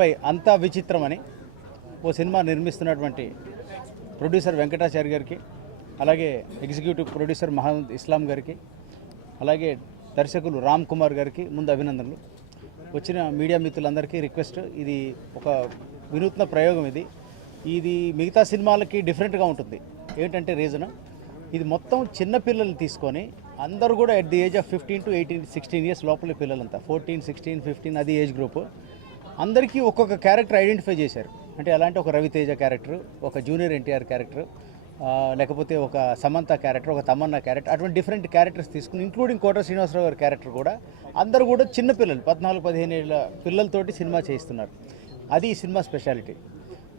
తెరపై అంతా విచిత్రం అని ఓ సినిమా నిర్మిస్తున్నటువంటి ప్రొడ్యూసర్ వెంకటాచారి గారికి, అలాగే ఎగ్జిక్యూటివ్ ప్రొడ్యూసర్ మహమ్మద్ ఇస్లాం గారికి, అలాగే దర్శకులు రామ్ కుమార్ గారికి ముందు అభినందనలు. వచ్చిన మీడియా మిత్రులందరికీ రిక్వెస్ట్, ఇది ఒక వినూత్న ప్రయోగం. ఇది మిగతా సినిమాలకి డిఫరెంట్గా ఉంటుంది. ఏంటంటే రీజన్, ఇది మొత్తం చిన్నపిల్లలు తీసుకొని అందరూ కూడా at the age of 15 to 18, 16 years లోపల పిల్లలంతా, 14, 16, 15 అది ఏజ్ గ్రూప్. అందరికీ ఒక్కొక్క క్యారెక్టర్ ఐడెంటిఫై చేశారు. అంటే అలాంటి ఒక రవితేజ క్యారెక్టర్, ఒక జూనియర్ ఎన్టీఆర్ క్యారెక్టర్, లేకపోతే ఒక సమంత క్యారెక్టర్, ఒక తమన్నా క్యారెక్టర్, అటువంటి డిఫరెంట్ క్యారెక్టర్స్ తీసుకుని ఇంక్లూడింగ్ కోట శ్రీనివాసరావు గారి క్యారెక్టర్ కూడా అందరూ కూడా చిన్నపిల్లలు 14-15 ఏళ్ళ పిల్లలతోటి సినిమా చేయిస్తున్నారు. అది ఈ సినిమా స్పెషాలిటీ.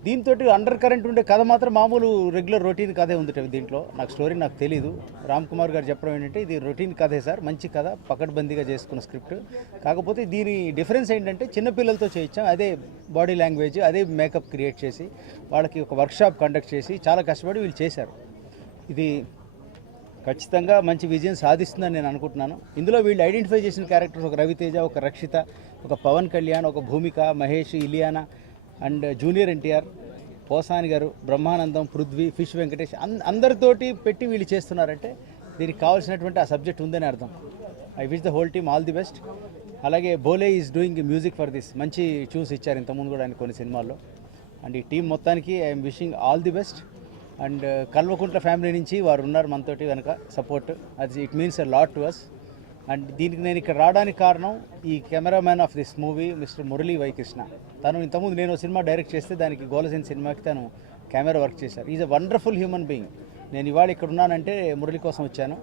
దీంతో అండర్ కరెంట్ ఉండే కథ మాత్రం మామూలు రెగ్యులర్ రొటీన్ కథే ఉంది దీంట్లో. నాకు స్టోరీ నాకు తెలీదు. రామ్ కుమార్ గారు చెప్పడం ఏంటంటే ఇది రొటీన్ కథే సార్, మంచి కథ, పకడ్బందీగా చేసుకున్న స్క్రిప్ట్. కాకపోతే దీని డిఫరెన్స్ ఏంటంటే చిన్నపిల్లలతో చేయించాం. అదే బాడీ లాంగ్వేజ్, అదే మేకప్ క్రియేట్ చేసి వాళ్ళకి ఒక వర్క్షాప్ కండక్ట్ చేసి చాలా కష్టపడి వీళ్ళు చేశారు. ఇది ఖచ్చితంగా మంచి విజయం సాధిస్తుందని నేను అనుకుంటున్నాను. ఇందులో వీళ్ళు ఐడెంటిఫై చేసిన క్యారెక్టర్స్ ఒక రవితేజ, ఒక రక్షిత, ఒక పవన్ కళ్యాణ్, ఒక భూమిక, మహేష్, ఇలియానా అండ్ జూనియర్ ఎన్టీఆర్, పోసాని గారు, బ్రహ్మానందం, పృథ్వీ, ఫిష్ వెంకటేష్ అందరితోటి పెట్టి వీళ్ళు చేస్తున్నారంటే దీనికి కావాల్సినటువంటి ఆ సబ్జెక్ట్ ఉందని అర్థం. I wish the whole team all the best. అలాగే Bole is doing music for this, మంచి ట్యూన్స్ ఇచ్చారు ఇంతకుముందు కూడా ఆయన కొన్ని సినిమాల్లో. అండ్ ఈ టీం మొత్తానికి I'm wishing all the best. And Kalvakuntla family నుంచి వారు ఉన్నారు మనతోటి వెనక సపోర్ట్, అది it means a lot to us. And దీనికి నేను ఇక్కడ రావడానికి కారణం ఈ cameraman of this movie mister Murali Y Krishna. తను ఇంతకుముందు నేను సినిమా డైరెక్ట్ చేస్తే దానికి గోలసీన్ సినిమాకి తను కెమెరా వర్క్ చేశారు. Is a wonderful human being. నేను ఇవాళ ఇక్కడ ఉన్నానంటే మురళి కోసం వచ్చాను.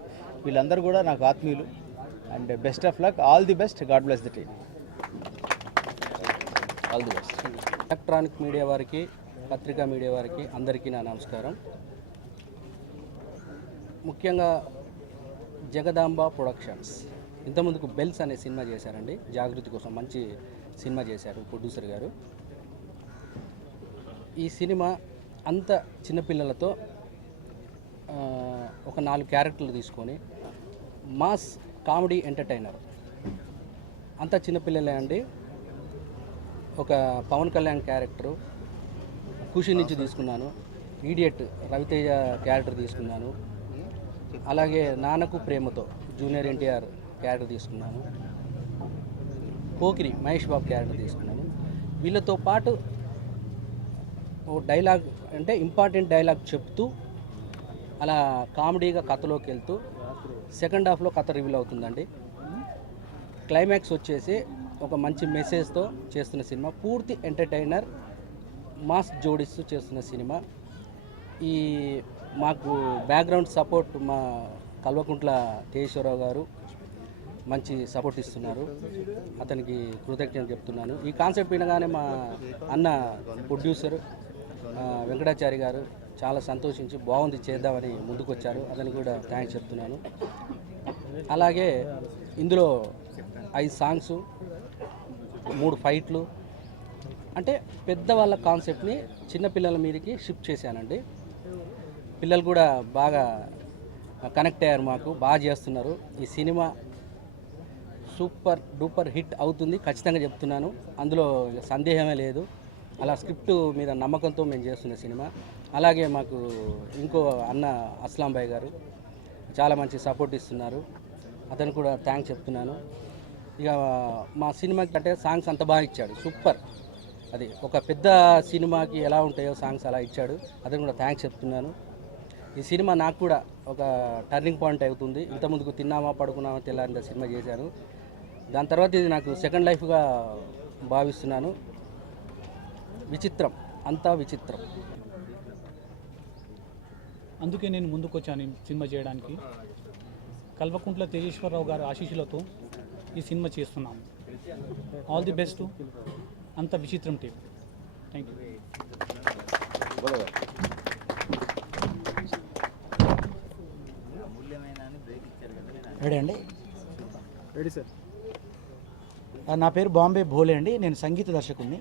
వీళ్ళందరూ కూడా నాకు ఆత్మీయులు. And best of luck, all the best, God bless the team, all the best. Electronic media వారికి, పత్రికా మీడియా వారికి అందరికీ నా నమస్కారం. ముఖ్యంగా జగదాంబ ప్రొడక్షన్స్ ఇంతకుముందుకు బెల్స్ అనే సినిమా చేశారండి, జాగృతి కోసం మంచి సినిమా చేశారు ప్రొడ్యూసర్ గారు. ఈ సినిమా అంత చిన్నపిల్లలతో ఒక 4 క్యారెక్టర్లు తీసుకొని మాస్ కామెడీ ఎంటర్టైనర్, అంత చిన్నపిల్లలే అండి. ఒక పవన్ కళ్యాణ్ క్యారెక్టరు ఖుషి నుంచి తీసుకున్నాను, ఈడియట్ రవితేజ క్యారెక్టర్ తీసుకున్నాను, అలాగే నాన్నకు ప్రేమతో జూనియర్ ఎన్టీఆర్ క్యారెక్టర్ తీసుకున్నాను, పోకిరి మహేష్ బాబు క్యారెక్టర్ తీసుకున్నాను. వీళ్ళతో పాటు ఓ డైలాగ్, అంటే ఇంపార్టెంట్ డైలాగ్ చెప్తూ అలా కామెడీగా కథలోకి వెళ్తూ సెకండ్ హాఫ్లో కథ రివీల్ అవుతుందండి. క్లైమాక్స్ వచ్చేసి ఒక మంచి మెసేజ్తో చేస్తున్న సినిమా, పూర్తి ఎంటర్టైనర్, మాస్ జోడిస్తూ చేస్తున్న సినిమా. ఈ మాకు బ్యాక్గ్రౌండ్ సపోర్ట్ మా కల్వకుంట్ల తేజేశ్వరరావు గారు మంచి సపోర్ట్ ఇస్తున్నారు, అతనికి కృతజ్ఞతలు చెప్తున్నాను. ఈ కాన్సెప్ట్ వినగానే మా అన్న ప్రొడ్యూసర్ వెంకటాచారి గారు చాలా సంతోషించి బాగుంది చేద్దామని ముందుకు వచ్చారు, అతనికి కూడా థ్యాంక్స్ చెప్తున్నాను. అలాగే ఇందులో 5 సాంగ్స్, 3 ఫైట్లు, అంటే పెద్దవాళ్ళ కాన్సెప్ట్ని చిన్నపిల్లల మీదకి షిఫ్ట్ చేశానండి. పిల్లలు కూడా బాగా కనెక్ట్ అయ్యారు, మాకు బాగా చేస్తున్నారు. ఈ సినిమా సూపర్ డూపర్ హిట్ అవుతుంది ఖచ్చితంగా చెప్తున్నాను, అందులో సందేహమే లేదు. అలా స్క్రిప్ట్ మీద నమ్మకంతో మేము చేస్తున్న సినిమా. అలాగే మాకు ఇంకో అన్న అస్లాం భాయ్ గారు చాలా మంచి సపోర్ట్ ఇస్తున్నారు, అతను కూడా థ్యాంక్స్ చెప్తున్నాను. ఇక మా సినిమాకి అంటే సాంగ్స్ అంత బాగా ఇచ్చాడు, సూపర్. అది ఒక పెద్ద సినిమాకి ఎలా ఉంటాయో సాంగ్స్ అలా ఇచ్చాడు, అతను కూడా థ్యాంక్స్ చెప్తున్నాను. ఈ సినిమా నాకు కూడా ఒక టర్నింగ్ పాయింట్ అవుతుంది. ఇంతకుముందుకు తిన్నామా పడుకున్నామా తెల్లారిందా సినిమా చేశాను, దాని తర్వాత ఇది నాకు సెకండ్ లైఫ్గా భావిస్తున్నాను. విచిత్రం, అంతా విచిత్రం. అందుకే నేను ముందుకు వచ్చాను సినిమా చేయడానికి. కల్వకుంట్ల తేజేశ్వరరావు గారి ఆశీస్సులతో ఈ సినిమా చేస్తున్నాము. ఆల్ ది బెస్ట్, అంత విచిత్రం టీం. Thank you. రెడీ అండి? Ready sir. నా పేరు బాంబే భోలే అండి, నేను సంగీత దర్శకుడిని.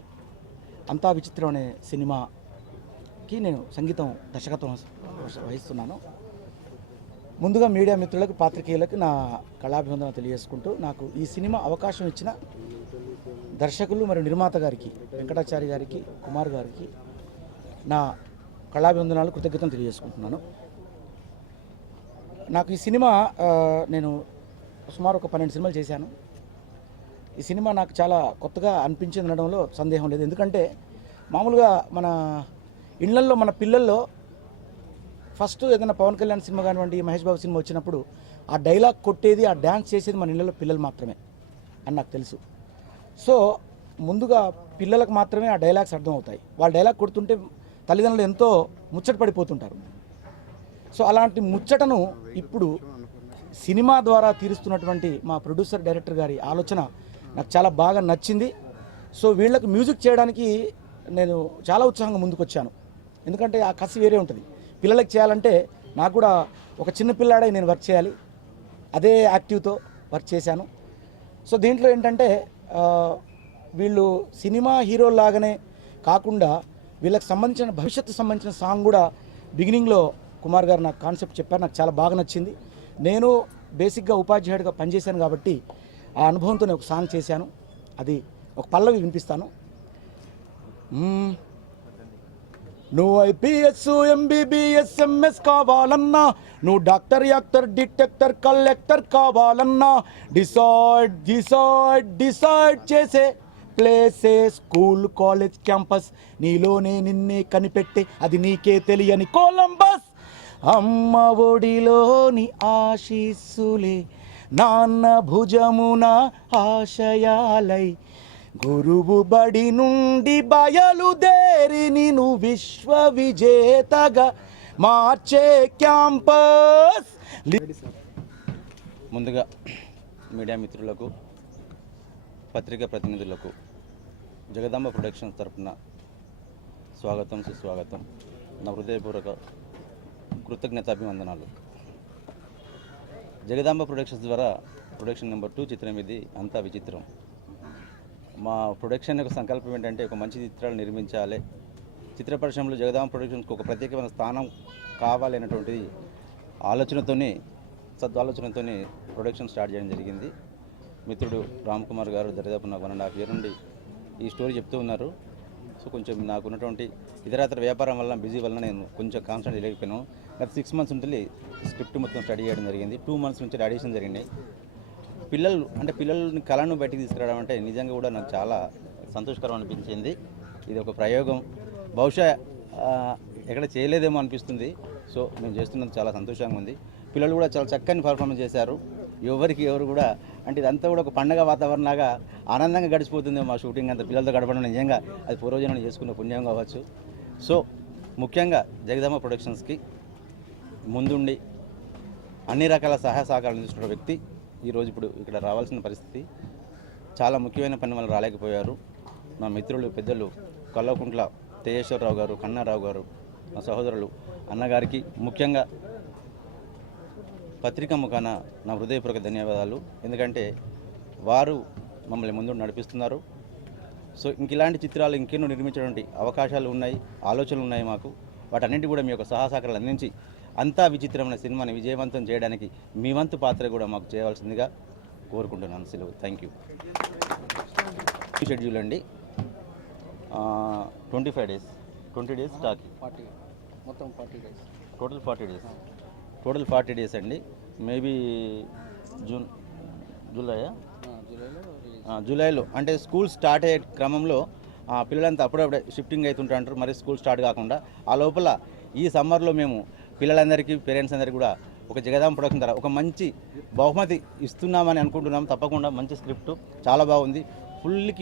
అంతా విచిత్రం అనే సినిమాకి నేను సంగీతం దర్శకత్వం వహిస్తున్నాను. ముందుగా మీడియా మిత్రులకు పాత్రికేయులకు నా కళాభివందన తెలియజేసుకుంటూ నాకు ఈ సినిమా అవకాశం ఇచ్చిన దర్శకులు మరియు నిర్మాత గారికి వెంకటాచారి గారికి కుమార్ గారికి నా కళాభివందనాలు కృతజ్ఞతలు తెలియజేసుకుంటున్నాను. నాకు ఈ సినిమా నేను సుమారు ఒక 12 సినిమాలు చేశాను. ఈ సినిమా నాకు చాలా కొత్తగా అనిపించింది అనడంలో సందేహం లేదు. ఎందుకంటే మామూలుగా మన ఇళ్లల్లో మన పిల్లల్లో ఫస్ట్ ఏదైనా పవన్ కళ్యాణ్ సినిమా కానివ్వండి, మహేష్ బాబు సినిమా వచ్చినప్పుడు ఆ డైలాగ్ కొట్టేది, ఆ డ్యాన్స్ చేసేది మన ఇళ్లలో పిల్లలు మాత్రమే అని నాకు తెలుసు. సో ముందుగా పిల్లలకు మాత్రమే ఆ డైలాగ్స్ అర్థమవుతాయి. వాళ్ళు డైలాగ్ కొడుతుంటే తల్లిదండ్రులు ఎంతో ముచ్చట పడిపోతుంటారు. సో అలాంటి ముచ్చటను ఇప్పుడు సినిమా ద్వారా తీరుస్తున్నటువంటి మా ప్రొడ్యూసర్ డైరెక్టర్ గారి ఆలోచన నాకు చాలా బాగా నచ్చింది. సో వీళ్ళకి మ్యూజిక్ చేయడానికి నేను చాలా ఉత్సాహంగా ముందుకు వచ్చాను. ఎందుకంటే ఆ కసి వేరే ఉంటుంది. పిల్లలకి చేయాలంటే నాకు కూడా ఒక చిన్న పిల్లాడే నేను వర్క్ చేయాలి, అదే యాక్టివ్తో వర్క్ చేశాను. సో దీంట్లో ఏంటంటే వీళ్ళు సినిమా హీరోలాగానే కాకుండా వీళ్ళకి సంబంధించిన భవిష్యత్తు సంబంధించిన సాంగ్ కూడా బిగినింగ్లో కుమార్ గారు నాకు కాన్సెప్ట్ చెప్పారు. నాకు చాలా బాగా నచ్చింది. నేను బేసిక్గా ఉపాధ్యాయుడిగా పనిచేశాను కాబట్టి ఆ అనుభవంతో నేను ఒక సాంగ్ చేశాను. అది ఒక పల్లవి వినిపిస్తాను. నువ్వు ఐపీఎస్ ఎంబీబీఎస్ ఎంఎస్ కావాలన్నా, నువ్వు డాక్టర్ యాక్టర్ డిటెక్టర్ కలెక్టర్ కావాలన్నా, డిసైడ్ డిసైడ్ డిసైడ్ చేసే ప్లేసే స్కూల్ కాలేజ్ క్యాంపస్, నీలోనే నిన్నే కనిపెట్టే అది నీకే తెలియని కొలంబస్. అమ్మ ఒడిలోని ఆశీస్సులే నాన్న భుజమున ఆశయాలై, గురువు బడి నుండి బయలుదేరి నిన్ను విశ్వవిజేతగా మార్చే క్యాంపస్. ముందుగా మీడియా మిత్రులకు, పత్రికా ప్రతినిధులకు జగదాంబ ప్రొడక్షన్స్ తరఫున స్వాగతం, సుస్వాగతం. నా హృదయపూర్వక కృతజ్ఞతాభివందనాలు. జగదాంబ ప్రొడక్షన్స్ ద్వారా ప్రొడక్షన్ నెంబర్ 2 చిత్రం ఇది, అంతా విచిత్రం. మా ప్రొడక్షన్ యొక్క సంకల్పం ఏంటంటే ఒక మంచి చిత్రాలు నిర్మించాలి, చిత్ర పరిశ్రమలో జగదాంబ ప్రొడక్షన్స్కి ఒక ప్రత్యేకమైన స్థానం కావాలి అనేటువంటిది ఆలోచనతోనే, సద్వాలోచనతోనే ప్రొడక్షన్ స్టార్ట్ చేయడం జరిగింది. మిత్రుడు రామ్ కుమార్ గారు దరిదాపు నా 1.5 year నుండి ఈ స్టోరీ చెప్తూ ఉన్నారు. సో కొంచెం నాకు ఉన్నటువంటి ఇతరత్ర వ్యాపారం వల్ల, బిజీ వల్ల నేను కొంచెం కాన్సన్ట్రేట్ చేయలేకపోయాను. గత 6 months ఉంటుంది స్క్రిప్ట్ మొత్తం స్టడీ చేయడం జరిగింది. 2 months నుంచి ఆడిషన్ జరిగినాయి. పిల్లల్ని కళను బయటికి తీసుకురావడం అంటే నిజంగా కూడా నాకు చాలా సంతోషకరం అనిపించింది. ఇది ఒక ప్రయోగం, బహుశా ఎక్కడ చేయలేదేమో అనిపిస్తుంది. సో మేము చేస్తున్నందుకు చాలా సంతోషంగా ఉంది. పిల్లలు కూడా చాలా చక్కని పర్ఫార్మెన్స్ చేశారు. ఎవరు కూడా అంటే ఇదంతా కూడా ఒక పండగ వాతావరణంలాగా ఆనందంగా గడిచిపోతుంది మా షూటింగ్ అంతా. పిల్లలతో గడపడం నిజంగా అది పూర్వజనం చేసుకున్న పుణ్యం కావచ్చు. సో ముఖ్యంగా జగదాంబ ప్రొడక్షన్స్కి ముందుండి అన్ని రకాల సహాయ సహకారాలు అందిస్తున్న వ్యక్తి ఈరోజు ఇప్పుడు ఇక్కడ రావాల్సిన పరిస్థితి. చాలా ముఖ్యమైన పని వల్ల రాలేకపోయారు. నా మిత్రులు, పెద్దలు కల్వకుంట్ల తేజేశ్వరరావు గారు, కన్నారావు గారు, మా సహోదరులు అన్నగారికి ముఖ్యంగా పత్రికా ముఖాన నా హృదయపూర్వక ధన్యవాదాలు. ఎందుకంటే వారు మమ్మల్ని ముందు నడిపిస్తున్నారు. సో ఇలాంటి చిత్రాలు ఇంకెన్నో నిర్మించడానికి అవకాశాలు ఉన్నాయి, ఆలోచనలు ఉన్నాయి మాకు. వాటన్నింటి కూడా మీ యొక్క సహకారాలు అందించి అంతా విచిత్రమైన సినిమాని విజయవంతం చేయడానికి మీ వంతు పాత్ర కూడా మాకు చేయవలసిందిగా కోరుకుంటున్నాను. సెలవు. Thank you. షెడ్యూల్ అండి 25 days, 20 days స్టాక్, 40 మొత్తం 40 days, టోటల్ 40 days అండి. మేబీ జూలైలో అంటే స్కూల్ స్టార్ట్ అయ్యే క్రమంలో పిల్లలంతా అప్పుడప్పుడే షిఫ్టింగ్ అవుతుంటారు. మరి స్కూల్ స్టార్ట్ కాకుండా ఆ లోపల ఈ సమ్మర్లో మేము పిల్లలందరికీ, పేరెంట్స్ అందరికీ కూడా ఒక జగదాంబ ప్రొడక్షన్ ద్వారా ఒక మంచి బహుమతి ఇస్తున్నామని అనుకుంటున్నాం. తప్పకుండా మంచి స్క్రిప్ట్, చాలా బాగుంది.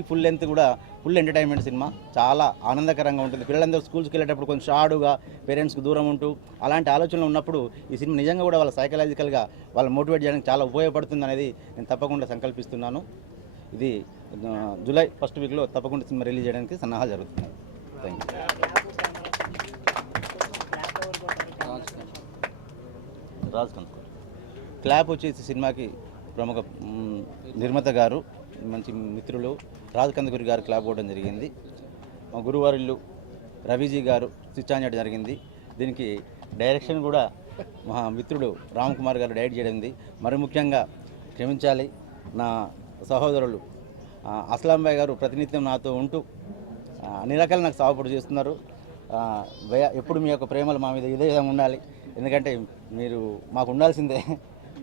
ఫుల్ లెంత్ కూడా, ఫుల్ ఎంటర్టైన్మెంట్ సినిమా, చాలా ఆనందకరంగా ఉంటుంది. పిల్లలందరూ స్కూల్స్కి వెళ్ళేటప్పుడు కొంచెం షాడుగా, పేరెంట్స్కి దూరం ఉంటూ అలాంటి ఆలోచనలు ఉన్నప్పుడు ఈ సినిమా నిజంగా కూడా వాళ్ళ సైకలాజికల్గా వాళ్ళు మోటివేట్ చేయడానికి చాలా ఉపయోగపడుతుంది అనేది నేను తప్పకుండా సంకల్పిస్తున్నాను. ఇది జూలై 1st weekలో తప్పకుండా సినిమా రిలీజ్ చేయడానికి సన్నాహాలు జరుగుతున్నాయి. Thank you. Raj Kanskar clap వచ్చేసి సినిమాకి ప్రముఖ నిర్మాత గారు, మంచి మిత్రులు రాజ్ కందుకూరి గారు క్లాప్ ఇవ్వడం జరిగింది. మా గురువారిల్లు రవిజీ గారు స్విచ్ ఆన్ చేయడం జరిగింది. దీనికి డైరెక్షన్ కూడా మా మిత్రుడు రామ్ కుమార్ గారు డైరెక్ట్ చేయడం. మరి ముఖ్యంగా క్షమించాలి నా సహోదరులు అస్లాం భాయ్ గారు ప్రతినిత్యం నాతో ఉంటూ అన్ని రకాలు నాకు సపోర్ట్ చేస్తున్నారు. భయ ఎప్పుడు మీ యొక్క ప్రేమలు మా మీద ఇదే విధంగా ఉండాలి, ఎందుకంటే మీరు మాకు ఉండాల్సిందే.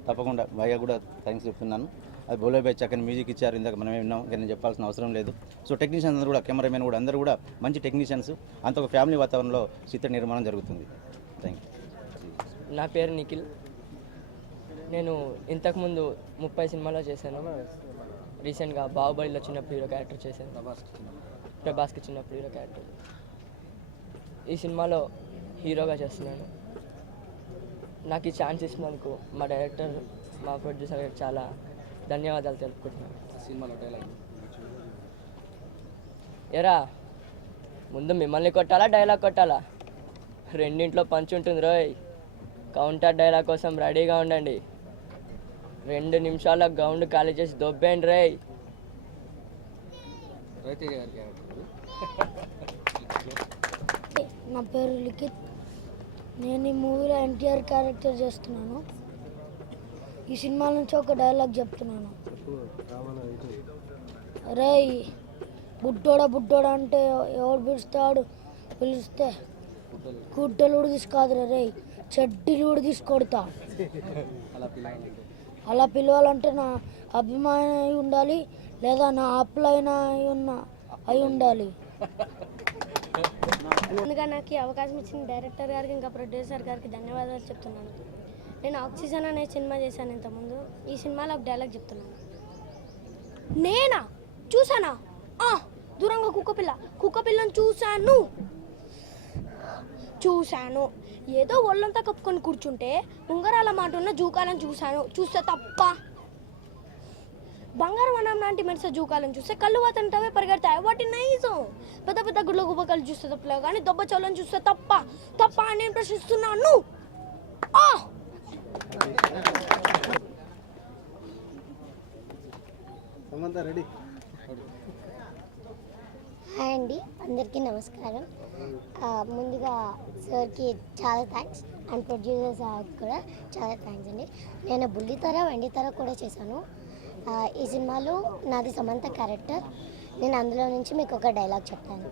తప్పకుండా భయ్య కూడా థ్యాంక్స్ చెప్తున్నాను. అది బోలే భాయ్ చక్కని మ్యూజిక్ ఇచ్చారు, ఇందాక మనమే విన్నాం, ఇంకా నేను చెప్పాల్సిన అవసరం లేదు. సో టెక్నీషియన్స్ అందరూ కూడా, కెమెరామెన్ కూడా అందరూ కూడా మంచి టెక్నీషియన్స్. అంత ఒక ఫ్యామిలీ వాతావరణంలో చిత్ర నిర్మాణం జరుగుతుంది. Thank you. నా పేరు నిఖిల్. నేను ఇంతకుముందు 30 సినిమాలో చేశాను. రీసెంట్గా బాహుబలిలో చిన్నప్పుడు హీరో క్యారెక్టర్ చేశాను. ప్రభాస్కి చిన్నప్పుడు హీరో క్యారెక్టర్. ఈ సినిమాలో హీరోగా చేస్తున్నాను. నాకు ఈ ఛాన్స్ ఇచ్చినందుకు మా డైరెక్టర్, మా ప్రొడ్యూసర్ గారికి చాలా ధన్యవాదాలు తెలుపుకుంటున్నాను. సినిమాలో డైలాగ్ ఎరా ముందు మిమ్మల్ని కొట్టాలా డైలాగ్ కొట్టాలా? రెండింట్లో పంచి ఉంటుంది రోయ్. కౌంటర్ డైలాగ్ కోసం రెడీగా ఉండండి. 2 నిమిషాల్లో గ్రౌండ్ ఖాళీ చేసి దొబ్బేయండి రేయ్. రవితేజ గారి క్యారెక్టర్. నా పేరు లిఖిత్. నేను ఈ మూవీలో ఎన్టీఆర్ క్యారెక్టర్ చేస్తున్నాను. ఈ సినిమా నుంచి ఒక డైలాగ్ చెప్తున్నాను. రేయ్ బుడ్డోడా అంటే ఎవడు పిలిస్తే గుడ్డలు కూడా తీసుకాదురా రేయ్, చెడ్డీలు కూడా తీసుకొడతా. అలా పిలవాలంటే నా అభిమానం అయి ఉండాలి, లేదా నా అప్లైన అయి ఉండాలి. ముందుగా నాకు ఈ అవకాశం ఇచ్చిన డైరెక్టర్ గారికి ఇంకా ప్రొడ్యూసర్ గారికి ధన్యవాదాలు చెప్తున్నాను. నేను ఆక్సిజన్ అనే సినిమా చేశాను ఇంతకుముందు. ఈ సినిమాలో ఒక డైలాగ్ చెప్తున్నాను. నేనా చూసానా? దూరంగా కుక్కపిల్లని చూశాను. ఏదో ఒళ్ళంతా కప్పుకొని కూర్చుంటే ఉంగరాల మాట ఉన్న జూకాలను చూస్తే తప్ప. బంగారం అన్నం లాంటి మెరిసే జూకాలను చూస్తే కళ్ళు వాతంటవే పరిగెడతాయి. వాటి నైజం. పెద్ద పెద్ద గుడ్ల గుబ్బకలు చూస్తే తప్పలే కానీ దొబ్బ చోళ్ళని చూస్తే తప్ప అని నేను ప్రశ్నిస్తున్నాను. హాయ్ అండి, అందరికీ నమస్కారం. ముందుగా సార్కి చాలా థ్యాంక్స్ అండ్ ప్రొడ్యూసర్ సార్కి కూడా చాలా థ్యాంక్స్ అండి. నేను బుల్లితెర వెండితెర కూడా చేశాను. ఈ సినిమాలో నాది సమంత క్యారెక్టర్. నేను అందులో నుంచి మీకు ఒక డైలాగ్ చెప్తాను.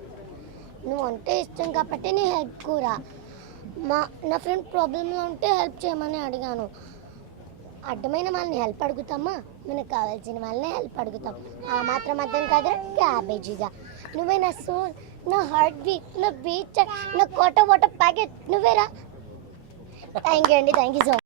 నువ్వు అంటే ఇష్టం కాబట్టి నీ హెల్ప్ కూరా. నా ఫ్రెండ్ ప్రాబ్లంలో ఉంటే హెల్ప్ చేయమని అడిగాను. అడ్డమైన వాళ్ళని హెల్ప్ అడుగుతామా? మనకు కావాల్సిన వాళ్ళని హెల్ప్ అడుగుతాం. ఆ మాత్రం అర్థం కాదు క్యాబేజీగా. నువ్వే నా సోల్, నా హార్ట్ బీట్, నా బీచ్, నా కోట ప్యాకెట్ నువ్వేరా. థ్యాంక్ యూ అండి, థ్యాంక్ యూ సో మచ్.